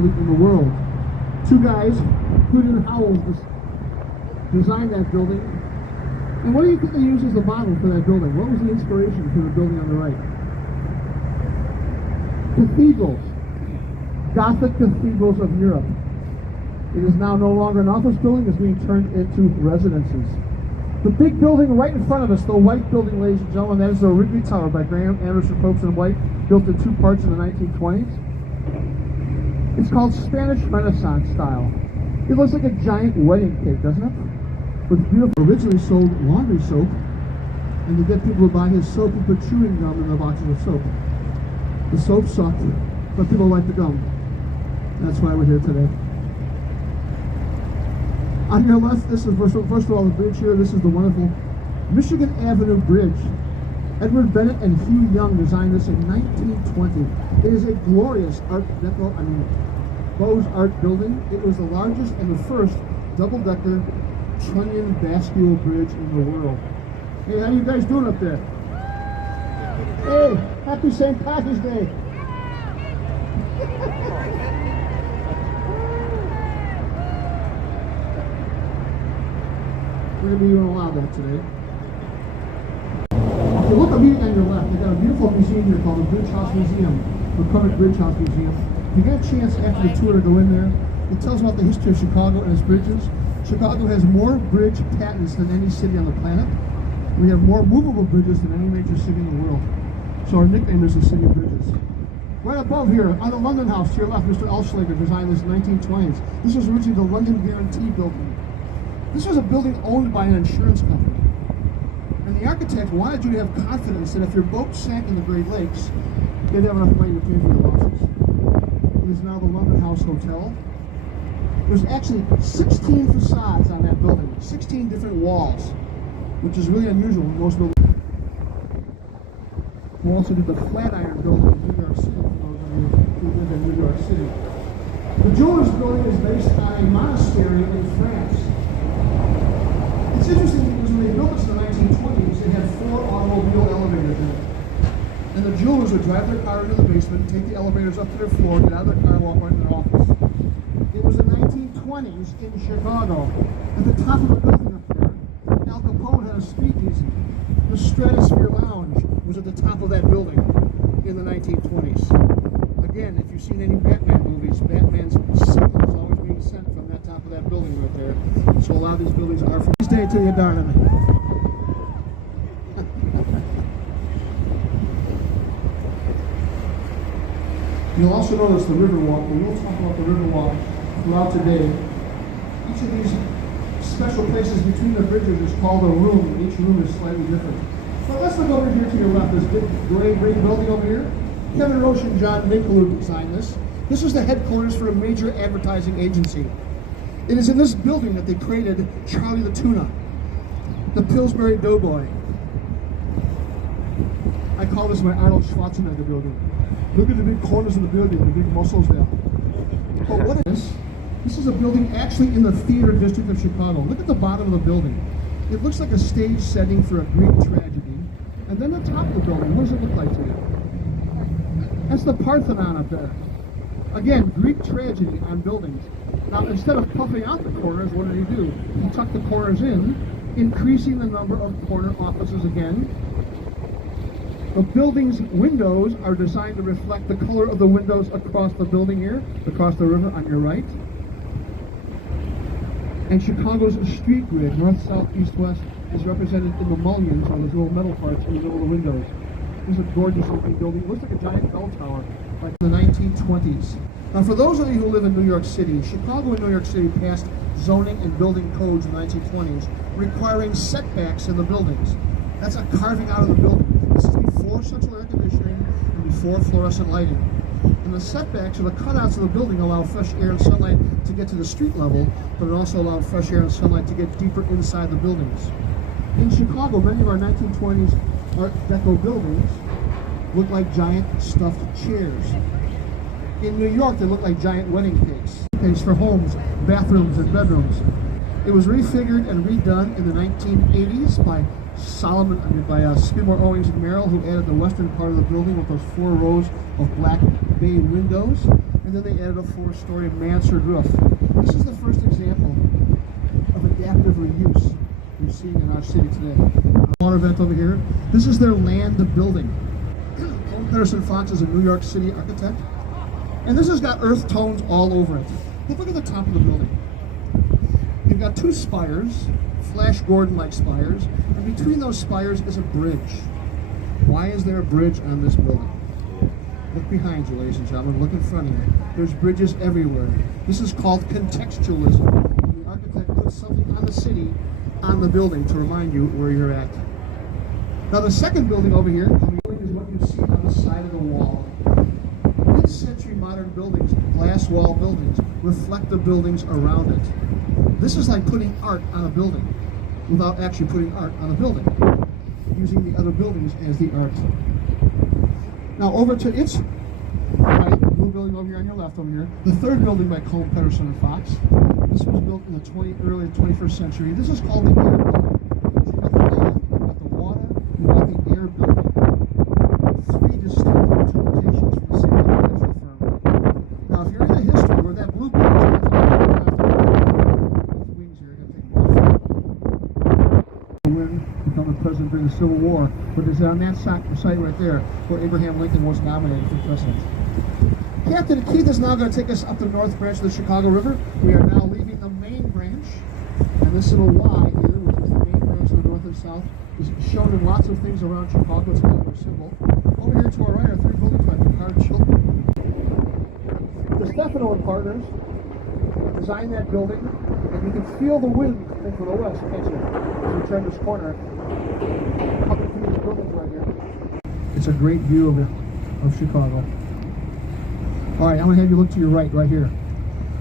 in the world. Two guys, Hood and Howell, designed that building. And what do you think they used as the model for that building? What was the inspiration for the building on the right? Cathedrals. Gothic cathedrals of Europe. It is now no longer an office building, it's being turned into residences. The big building right in front of us, the white building, ladies and gentlemen, that is the Wrigley Tower by Graham Anderson Popeson White, built in two parts in the 1920s. It's called Spanish Renaissance style. It looks like a giant wedding cake, doesn't it? With beautiful, originally sold laundry soap, and to get people to buy his soap, he put chewing gum in the boxes of soap. The soap sucked, but people liked the gum. That's why we're here today. On your left, this is first of all the bridge here. This is the wonderful Michigan Avenue Bridge. Edward Bennett and Hugh Young designed this in 1920. It is a glorious Beaux Art building. It was the largest and the first double-decker trunnion bascule bridge in the world. Hey, how you guys doing up there? Hey, happy St. Patrick's Day. We're going to be doing a lot of that today. If you look immediately on your left, they've got a beautiful museum here called the Bridge House Museum, the Covered Bridge House Museum. If you get a chance after the tour to go in there, it tells about the history of Chicago and its bridges. Chicago has more bridge patents than any city on the planet. We have more movable bridges than any major city in the world. So our nickname is the City of Bridges. Right above here, on the London House, to your left, Mr. Elschlager designed this in the 1920s. This was originally the London Guarantee Building. This was a building owned by an insurance company. And the architect wanted you to have confidence that if your boat sank in the Great Lakes, they'd have enough money to pay for your losses. It is now the London House Hotel. There's actually 16 facades on that building, 16 different walls, which is really unusual in most buildings. We also did the Flatiron Building in New York City, for those of you who live in New York City. The Jewelers Building is based on a monastery in France. It's interesting because when they built this in the 1920s, it had 4 automobile elevators in it. And the jewelers would drive their car into the basement, take the elevators up to their floor, get out of their car, walk right into their office. It was the 1920s in Chicago. At the top of the building up there, Al Capone had a speakeasy. The Stratosphere Lounge was at the top of that building in the 1920s. Again, if you've seen any Batman movies, Batman's signal is always being sent from that top of that building right there. So a lot of these buildings are from this day till you darn it. You'll also notice the Riverwalk. We will talk about the Riverwalk throughout today. Each of these special places between the bridges is called a room. Each room is slightly different. But let's look over here to your left, this big gray building over here. Kevin Roche and John Minkaloo designed this. This is the headquarters for a major advertising agency. It is in this building that they created Charlie the Tuna, the Pillsbury Doughboy. I call this my Arnold Schwarzenegger building. Look at the big corners of the building, the big muscles there. But what is this? This is a building actually in the theater district of Chicago. Look at the bottom of the building. It looks like a stage setting for a Greek tragedy. And then the top of the building, what does it look like to you? That's the Parthenon up there. Again, Greek tragedy on buildings. Now, instead of puffing out the corners, what did he do? He tucked the corners in, increasing the number of corner offices again. The building's windows are designed to reflect the color of the windows across the building here, across the river on your right. And Chicago's street grid, north, south, east, west, is represented in the mullions on those little metal parts in the middle of the windows. This is a gorgeous looking building. It looks like a giant bell tower, like in the 1920s. Now, for those of you who live in New York City, Chicago and New York City passed zoning and building codes in the 1920s, requiring setbacks in the buildings. That's a carving out of the building. This is before central air conditioning and before fluorescent lighting. And the setbacks or the cutouts of the building allow fresh air and sunlight to get to the street level, but it also allowed fresh air and sunlight to get deeper inside the buildings. In Chicago, many of our 1920s Art Deco buildings look like giant stuffed chairs. In New York, they look like giant wedding cakes. Cakes for homes, bathrooms, and bedrooms. It was refigured and redone in the 1980s by Skidmore, Owings and Merrill, who added the western part of the building with those 4 rows of black bay windows. and then they added a 4-story mansard roof. This is the first example of adaptive reuse we're seeing in our city today. Water vent over here. This is their land building. Patterson Fox is a New York City architect, and this has got earth tones all over it. But look at the top of the building. You've got 2 spires, Flash Gordon-like spires, and between those spires is a bridge. Why is there a bridge on this building? Look behind you, ladies and gentlemen. Look in front of you. There's bridges everywhere. This is called contextualism. The architect puts something on the city, on the building, to remind you where you're at. Now the second building over here is what you see on the side of the wall. Mid-century modern buildings, glass wall buildings, reflect the buildings around it. This is like putting art on a building without actually putting art on a building, using the other buildings as the art. Now over to its right, the blue building over here on your left over here, the third building by Cole, Patterson and Fox. This was built in the early 21st century. This is called the air building. You've got the land, you've got the water, you've got the air building. 3 distinct interpretations from the same architectural firm. Now if you're into history, where that blue building is, both wings here, you're going to take them off. Becoming president during the Civil War, but it's on that site right there where Abraham Lincoln was nominated for president. Captain Keith is now going to take us up the north branch of the Chicago River. We are now leaving the main branch, and this little Y here, which is the main branch of the north and south, is shown in lots of things around Chicago. It's kind of a symbol. Over here to our right are 3 buildings by Picard Chilton. The Stefano and Partners designed that building, and you can feel the wind coming from the west, can't you? As we turn this corner, up into these buildings right here. It's a great view of Chicago. All right, I'm going to have you look to your right here.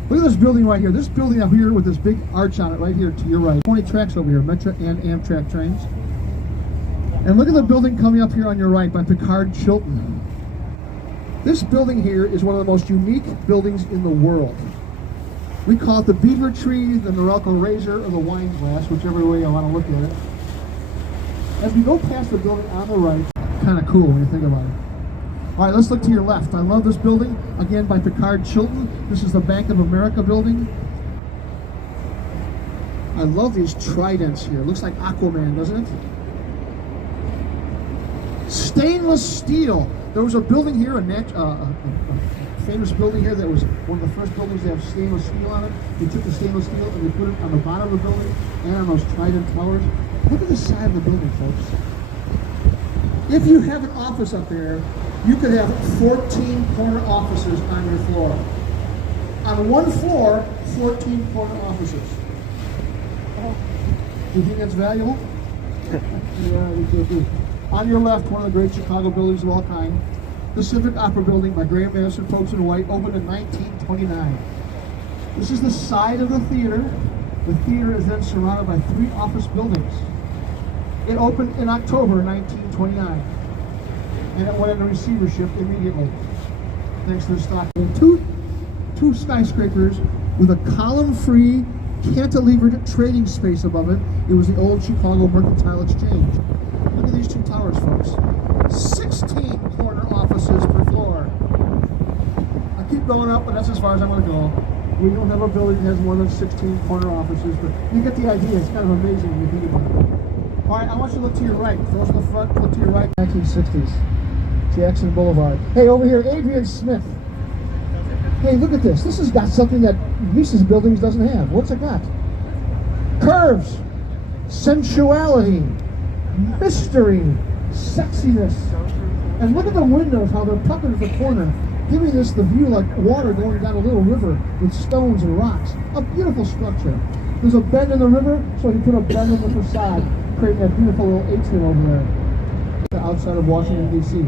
Look at this building right here. This building up here with this big arch on it right here to your right. 20 tracks over here, Metro and Amtrak trains. And look at the building coming up here on your right by Picard Chilton. This building here is one of the most unique buildings in the world. We call it the beaver tree, the Norelco razor, or the wine glass, whichever way I want to look at it. As we go past the building on the right, kind of cool when you think about it. All right, let's look to your left. I love this building, again by Picard Chilton. This is the Bank of America building. I love these tridents here. It looks like Aquaman, doesn't it? Stainless steel. There was a building here, a famous building here that was one of the first buildings to have stainless steel on it. They took the stainless steel and they put it on the bottom of the building and on those trident towers. Look at the side of the building, folks. If you have an office up there, you could have 14 corner offices on your floor. On one floor, 14 corner offices. Do you think that's valuable? Yeah, we do. On your left, one of the great Chicago buildings of all time, the Civic Opera Building by Graham Madison Folks in White, opened in 1929. This is the side of the theater. The theater is then surrounded by 3 office buildings. It opened in October 1929. And it went into receivership immediately, thanks to the stock. Two skyscrapers with a column-free, cantilevered trading space above it. It was the old Chicago Mercantile Exchange. Look at these 2 towers, folks. 16 corner offices per floor. I keep going up, but that's as far as I'm going to go. We don't have a building that has more than 16 corner offices, but you get the idea. It's kind of amazing when you think about it. All right, I want you to look to your right. Those in the front, look to your right. 1960s. Jackson Boulevard. Hey, over here, Adrian Smith. Hey, look at this. This has got something that Mises Buildings doesn't have. What's it got? Curves, sensuality, mystery, sexiness. And look at the windows, how they're tucked into the corner, giving this the view like water going down a little river with stones and rocks. A beautiful structure. There's a bend in the river, so he put a bend in the facade, creating that beautiful little atrium over there, outside of Washington, D.C.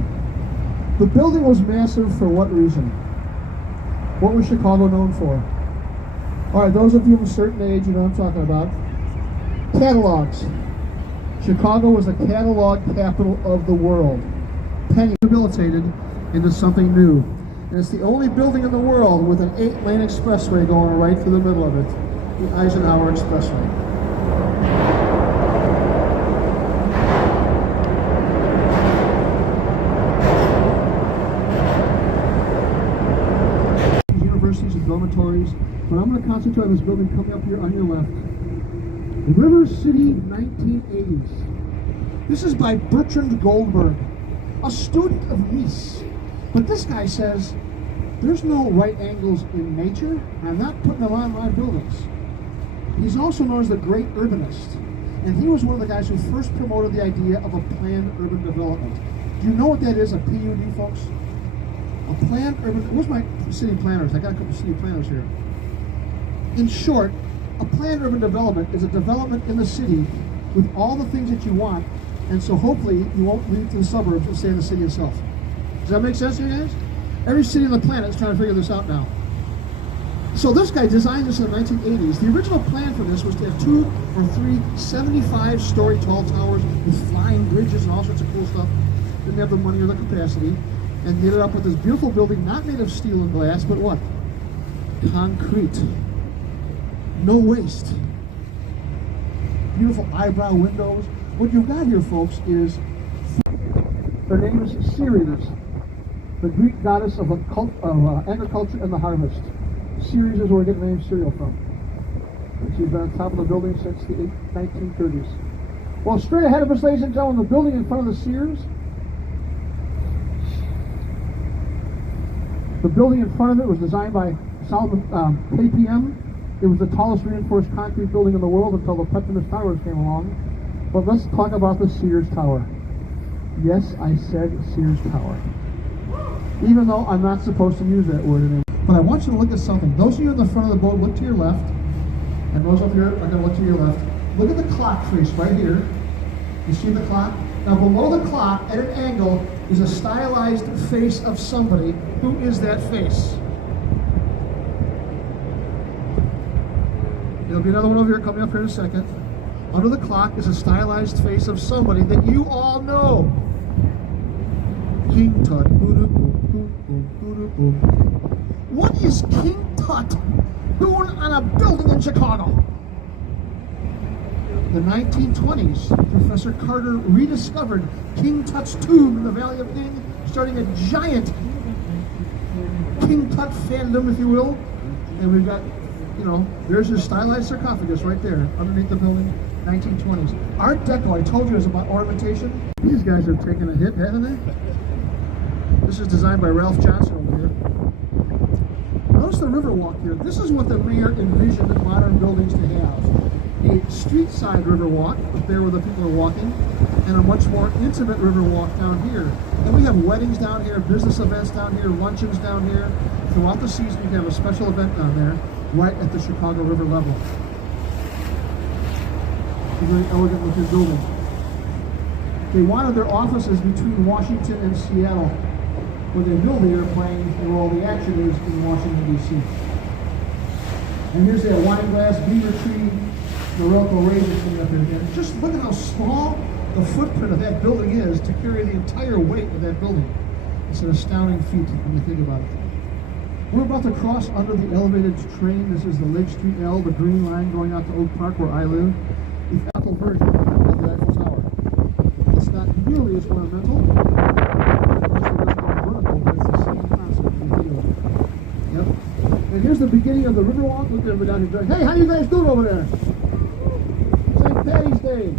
The building was massive for what reason? What was Chicago known for? All right, those of you of a certain age, you know what I'm talking about. Catalogs. Chicago was the catalog capital of the world. Penny rehabilitated into something new. And it's the only building in the world with an 8-lane expressway going right through the middle of it. The Eisenhower Expressway. dormitories, but I'm going to concentrate on this building coming up here on your left. River City 1980s. This is by Bertrand Goldberg, a student of Nice. But this guy says, there's no right angles in nature. I'm not putting them on my buildings. He's also known as the great urbanist. And he was one of the guys who first promoted the idea of a planned urban development. Do you know what that is, a PUD, folks? A planned urban, where's my city planners? I got a couple city planners here. In short, a planned urban development is a development in the city with all the things that you want, and so hopefully you won't leave to the suburbs and stay in the city itself. Does that make sense to you guys? Every city on the planet is trying to figure this out now. So this guy designed this in the 1980s. The original plan for this was to have 2 or 3 75-story tall towers with flying bridges and all sorts of cool stuff. Didn't have the money or the capacity. And ended up with this beautiful building, not made of steel and glass, but what? Concrete. No waste. Beautiful eyebrow windows. What you've got here, folks, is their name is Ceres, the Greek goddess of agriculture and the harvest. Ceres is where we get the name cereal from. And she's been on top of the building since the 1930s. Well, straight ahead of us, ladies and gentlemen, the building in front of the Sears. The building in front of it was designed by Solomon KPM. It was the tallest reinforced concrete building in the world until the Petronas Towers came along. But let's talk about the Sears Tower. Yes, I said Sears Tower. Even though I'm not supposed to use that word anymore. But I want you to look at something. Those of you in the front of the boat, look to your left. And those of you are going to look to your left. Look at the clock face right here. You see the clock? Now below the clock, at an angle, is a stylized face of somebody. Who is that face? There'll be another one over here coming up here in a second. Under the clock is a stylized face of somebody that you all know. King Tut. What is King Tut doing on a building in Chicago? In the 1920s, Professor Carter rediscovered King Tut's tomb in the Valley of King, starting a giant King Tut fandom, if you will. And we've got, you know, there's his stylized sarcophagus right there underneath the building, 1920s. Art Deco, I told you, is about ornamentation. These guys have taken a hit, haven't they? This is designed by Ralph Johnson over here. Notice the Riverwalk here. This is what the mayor envisioned modern buildings to have. A street-side Riverwalk, up there where the people are walking, and a much more intimate Riverwalk down here. And we have weddings down here, business events down here, luncheons down here. Throughout the season, you can have a special event down there, right at the Chicago River level. It's a very elegant looking building. They wanted their offices between Washington and Seattle, where they build the airplanes and where all the action is in Washington, D.C. And here's that wine glass beaver tree, Morocco raisin coming up here again. Just look at how small the footprint of that building is to carry the entire weight of that building. It's an astounding feat when you think about it. We're about to cross under the elevated train. This is the Lake Street L, the green line going out to Oak Park where I live. The Eiffel version of the Eiffel Tower. It's not nearly as ornamental. Yep. And here's the beginning of the Riverwalk. Look at everybody down here. Hey, how you guys doing over there? St. Patty's Day.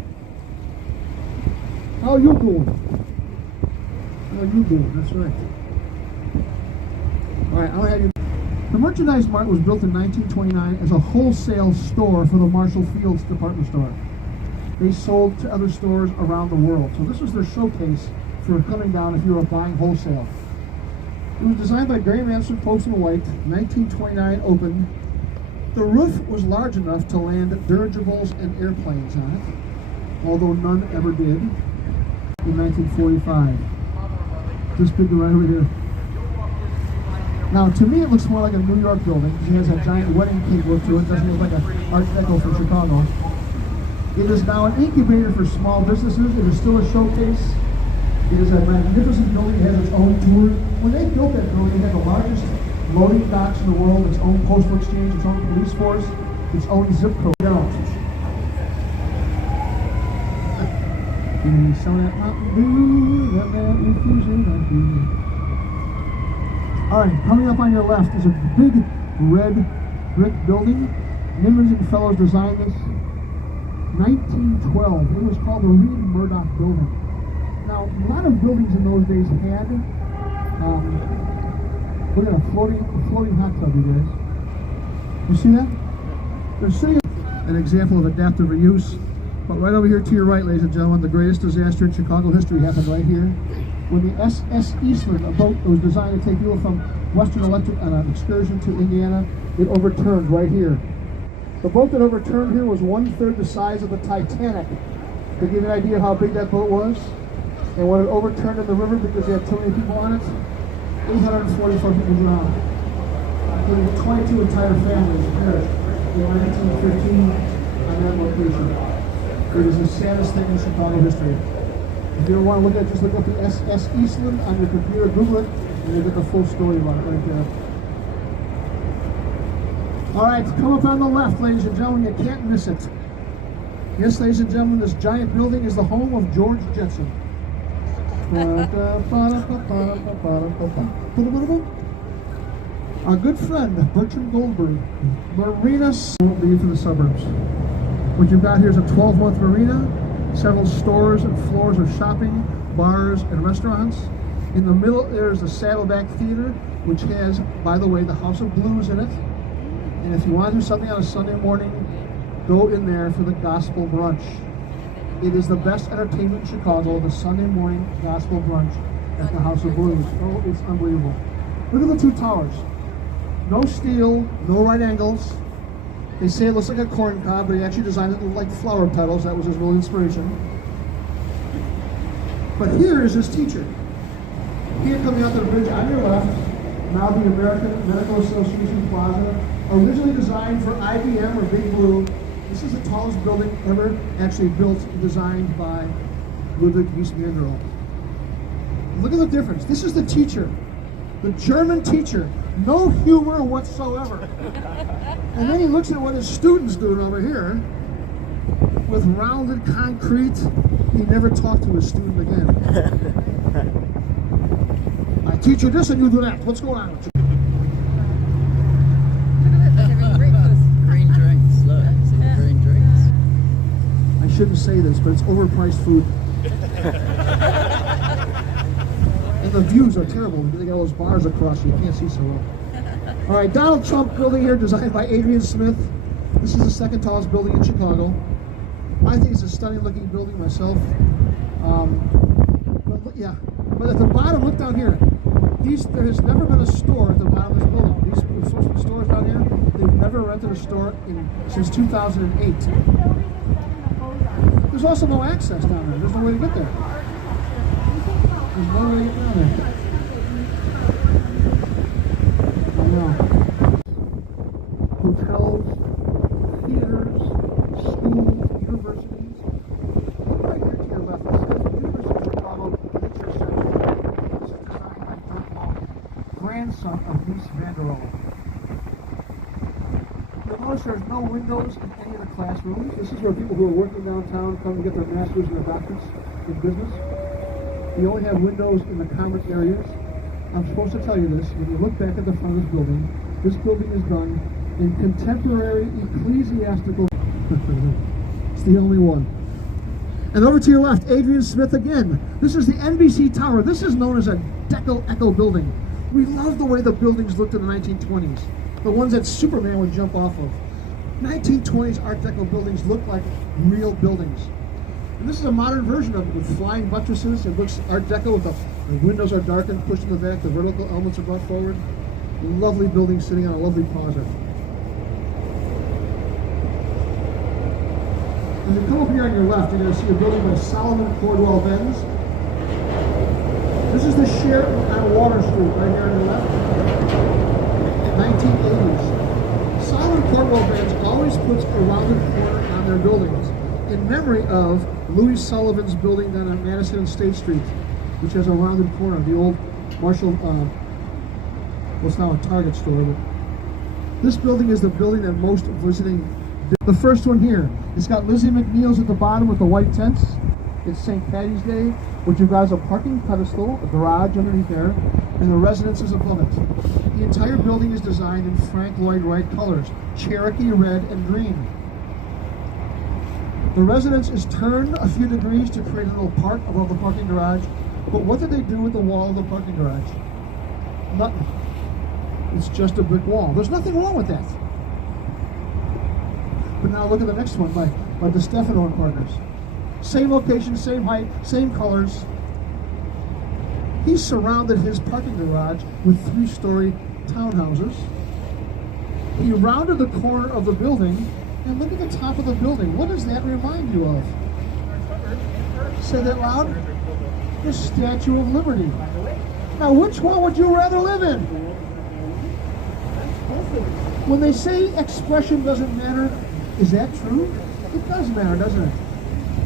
How you doing? How you doing? That's right. All right, I'll have you. The Merchandise Mart was built in 1929 as a wholesale store for the Marshall Fields department store. They sold to other stores around the world. So this was their showcase for coming down if you were buying wholesale. It was designed by Gary Manson, Post and White, 1929 opened. The roof was large enough to land dirigibles and airplanes on it, although none ever did, in 1945. This big right over here. Now, to me, it looks more like a New York building. It has a giant wedding cake look to it. It doesn't look like an Art Deco from Chicago. It is now an incubator for small businesses. It is still a showcase. It is a magnificent building. It has its own tour. When they built that building, it had the largest loading docks in the world, its own postal exchange, its own police force, its own zip code. Don't. Give me some of that Mountain Dew, that infusion, that All right, coming up on your left is a big red brick building. Nimmers and Fellows designed this. 1912. It was called the Reed Murdoch Building. Now, a lot of buildings in those days had, look at a floating hot tub, you guys. You see that? They're sitting an example of adaptive reuse. But right over here to your right, ladies and gentlemen, the greatest disaster in Chicago history happened right here. When the SS Eastland, a boat that was designed to take people from Western Electric on an excursion to Indiana, it overturned right here. The boat that overturned here was 1/3 the size of the Titanic. To give you an idea how big that boat was. And when it overturned in the river because they had too many people on it, 844 people drowned. Including 22 entire families perished in 1915 on that location. It is the saddest thing in Chicago history. If you ever want to look at it, just look up the SS Eastland on your computer, Google it, and you'll get the full story about it right there. All right, come up on the left, ladies and gentlemen, you can't miss it. Yes, ladies and gentlemen, this giant building is the home of George Jetson. Our good friend, Bertram Goldberg, Marina won't leave for the suburbs. What you've got here is a 12-month marina, several stores and floors of shopping, bars, and restaurants. In the middle, there's the Saddleback Theater, which has, by the way, the House of Blues in it. And if you want to do something on a Sunday morning, go in there for the gospel brunch. It is the best entertainment in Chicago, the Sunday morning gospel brunch at the House of Blues. Oh, it's unbelievable. Look at the two towers. No steel, no right angles. They say it looks like a corn cob, but he actually designed it to look like flower petals. That was his real inspiration. But here is his teacher. Here coming out to the bridge on your left, now the American Medical Association Plaza, originally designed for IBM or Big Blue. This is the tallest building ever actually built and designed by Ludwig Mies van der Rohe. Look at the difference. This is the teacher, the German teacher. No humor whatsoever. And then he looks at what his student's doing over here. With rounded concrete, he never talked to his student again. I teach you this and you do that. What's going on with you? Green drinks, look. Green drinks. I shouldn't say this, but it's overpriced food. And the views are terrible. They got all those bars across you can't see so well. All right, Donald Trump building here, designed by Adrian Smith. This is the second tallest building in Chicago. I think it's a stunning looking building myself. But at the bottom, look down here. There has never been a store at the bottom of this building. These are supposed to be stores down here. They've never rented a store since 2008. There's also no access down there. There's no way to get there. There's no way to get down there. I know. Hotels, theaters, schools, universities. Right here to your left, this is the University of Chicago Nature Center. This is designed by Bert Long, grandson of Mies van der Rohe. You'll notice there's no windows in any of the classrooms. This is where people who are working downtown come to get their masters and their doctorates in business. We only have windows in the common areas. I'm supposed to tell you this. When you look back at the front of this building is done in contemporary ecclesiastical. It's the only one. And over to your left, Adrian Smith again. This is the NBC Tower. This is known as a Deco Echo building. We love the way the buildings looked in the 1920s. The ones that Superman would jump off of. 1920s Art Deco buildings look like real buildings. And this is a modern version of it with flying buttresses. It looks Art Deco with the windows are darkened, pushed in the back, the vertical elements are brought forward. Lovely building sitting on a lovely plaza. As you come up here on your left, you're going to see a building by Solomon Cordwell Benz. This is the Sheraton on Water Street, right here on your left. 1980s. Solomon Cordwell Benz always puts a rounded corner on their buildings in memory of Louis Sullivan's building down on Madison and State Street, which has a rounded corner. The old Marshall, what's now a Target store. But this building is the building that most visiting. The first one here, it's got Lizzie McNeil's at the bottom with the white tents. It's St. Patty's Day. What you've got is a parking pedestal, a garage underneath there, and the residence is above it. The entire building is designed in Frank Lloyd Wright colors, Cherokee red and green. The residence is turned a few degrees to create a little park above the parking garage. But what did they do with the wall of the parking garage? Nothing. It's just a brick wall. There's nothing wrong with that. But now look at the next one by the Stefano and Partners. Same location, same height, same colors. He surrounded his parking garage with 3-story townhouses. He rounded the corner of the building, and look at the top of the building. What does that remind you of? Say that loud. The Statue of Liberty. Now, which one would you rather live in? When they say expression doesn't matter, is that true? It does matter, doesn't it?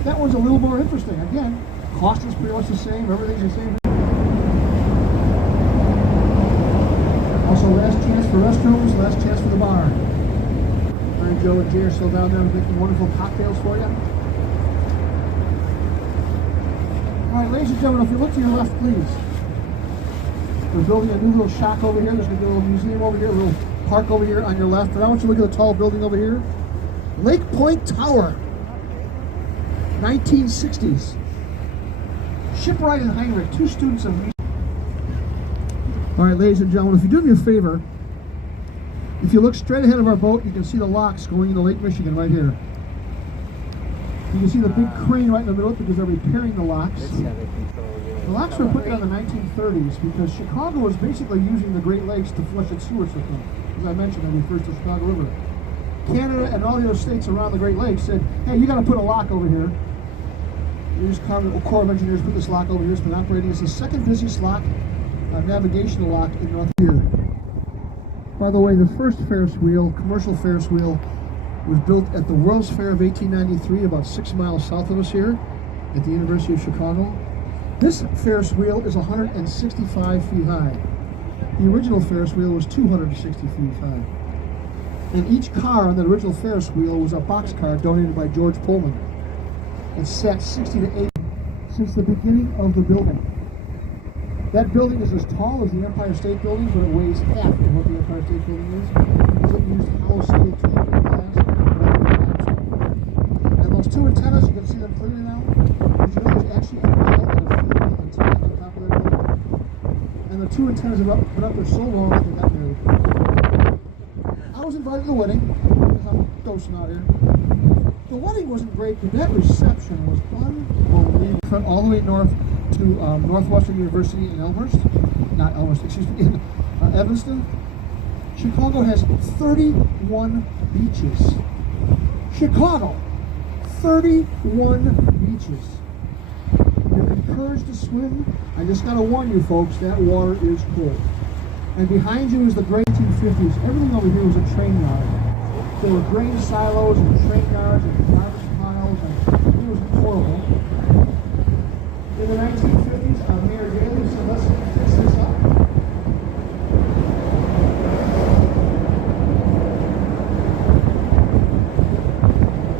That one's a little more interesting. Again, cost is pretty much the same, everything's the same. Also, last chance for restrooms, last chance for the bar. All right, Joe and Jay are still down there making wonderful cocktails for you. All right, ladies and gentlemen, if you look to your left, please. We're building a new little shack over here. There's going to be a little museum over here, a little park over here on your left. And I want you to look at the tall building over here. Lake Point Tower, 1960s. Shipwright and Heinrich, 2 students of music. All right, ladies and gentlemen, if you do me a favor, if you look straight ahead of our boat, you can see the locks going into Lake Michigan right here. You can see the big crane right in the middle because they're repairing the locks. The locks were put down in the 1930s because Chicago was basically using the Great Lakes to flush its sewer system. As I mentioned, that refers to the Chicago River. Canada and all the other states around the Great Lakes said, hey, you got to put a lock over here. The Corps of Engineers put this lock over here. It's been operating. It's the second busiest lock, navigational lock in North here. By the way, the first Ferris wheel, commercial Ferris wheel, was built at the World's Fair of 1893, about 6 miles south of us here, at the University of Chicago. This Ferris wheel is 165 feet high. The original Ferris wheel was 260 feet high. And each car on that original Ferris wheel was a boxcar donated by George Pullman. It sat 60 to 80 since the beginning of the building. That building is as tall as the Empire State Building, but it weighs half of what the Empire State Building is. Because it used hollow steel tube glass. And those 2 antennas, you can see them clearly now. Did you know there's actually a male and a female antenna on top of that building? And the 2 antennas have been up there so long that they got married. I was invited to the wedding, because I'm dosing out here. The wedding wasn't great, but that reception was unbelievable. All the way north to Northwestern University in Evanston. Chicago has 31 beaches. Chicago, 31 beaches. You're encouraged to swim. I just got to warn you folks, that water is cold. And behind you is the great 1950s. Everything over here was a train yard. There were grain silos and train yards and garbage piles, and it was horrible. In the 1950s, Mayor Daley said, let's fix this up.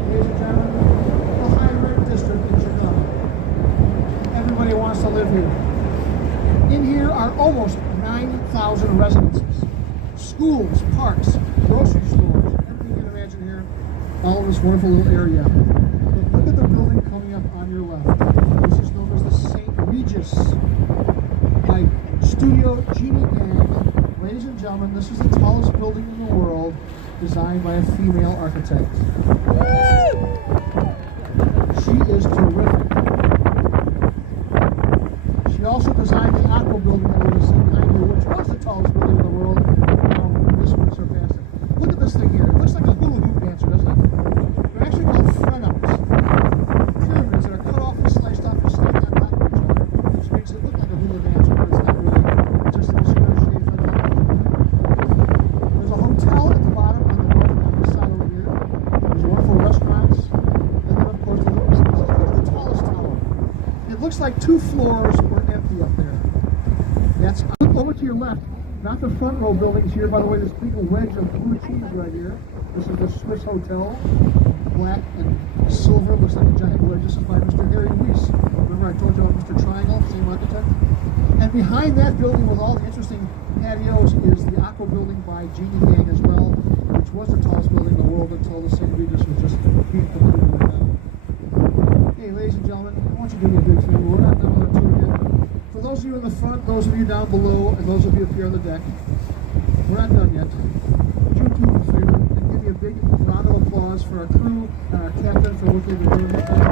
Ladies and gentlemen, the high rent district in Chicago. Everybody wants to live here. In here are almost 9,000 residences, schools, parks, grocery stores, everything you can imagine here, all in this wonderful little area. But look at the building coming up on your left. This is known as the St. Regis by Studio Jeannie Gang. Ladies and gentlemen, this is the tallest building in the world, designed by a female architect. She is terrific. She also designed the Aqua building that we're going to see behind you, which was the tallest building in the world. This one surpassed it. Look at this thing here. It looks like a hula hoop dancer, doesn't it? They're actually called fret-ups. Pyramids that are cut off and sliced off and stacked on top of each other, which makes it look like a hula dancer, but it's not really. Just a square shape like that. There's a hotel at the bottom on the north side over here. There's wonderful restaurants. And then, of course, this is the tallest tower. It looks like 2 floors were empty up there. That's look over to your left. Not the front row buildings here, by the way, this big wedge of blue cheese right here. This is the Swiss Hotel. Black and silver, looks like a giant wedge. This is by Mr. Harry Weiss. Remember I told you about Mr. Triangle, same architect? And behind that building with all the interesting patios is the Aqua building by Jeannie Gang as well, which was the tallest building in the world until the St. Regis was just being completely right now. Hey, ladies and gentlemen, I want you to do me a big favor. We're not done with our tour yet. For those of you in the front, those of you down below, and those of you up here on the deck, we're not done yet. Would you do me a favor and give me a big round of applause for our crew and our captain for what they've been doing this time?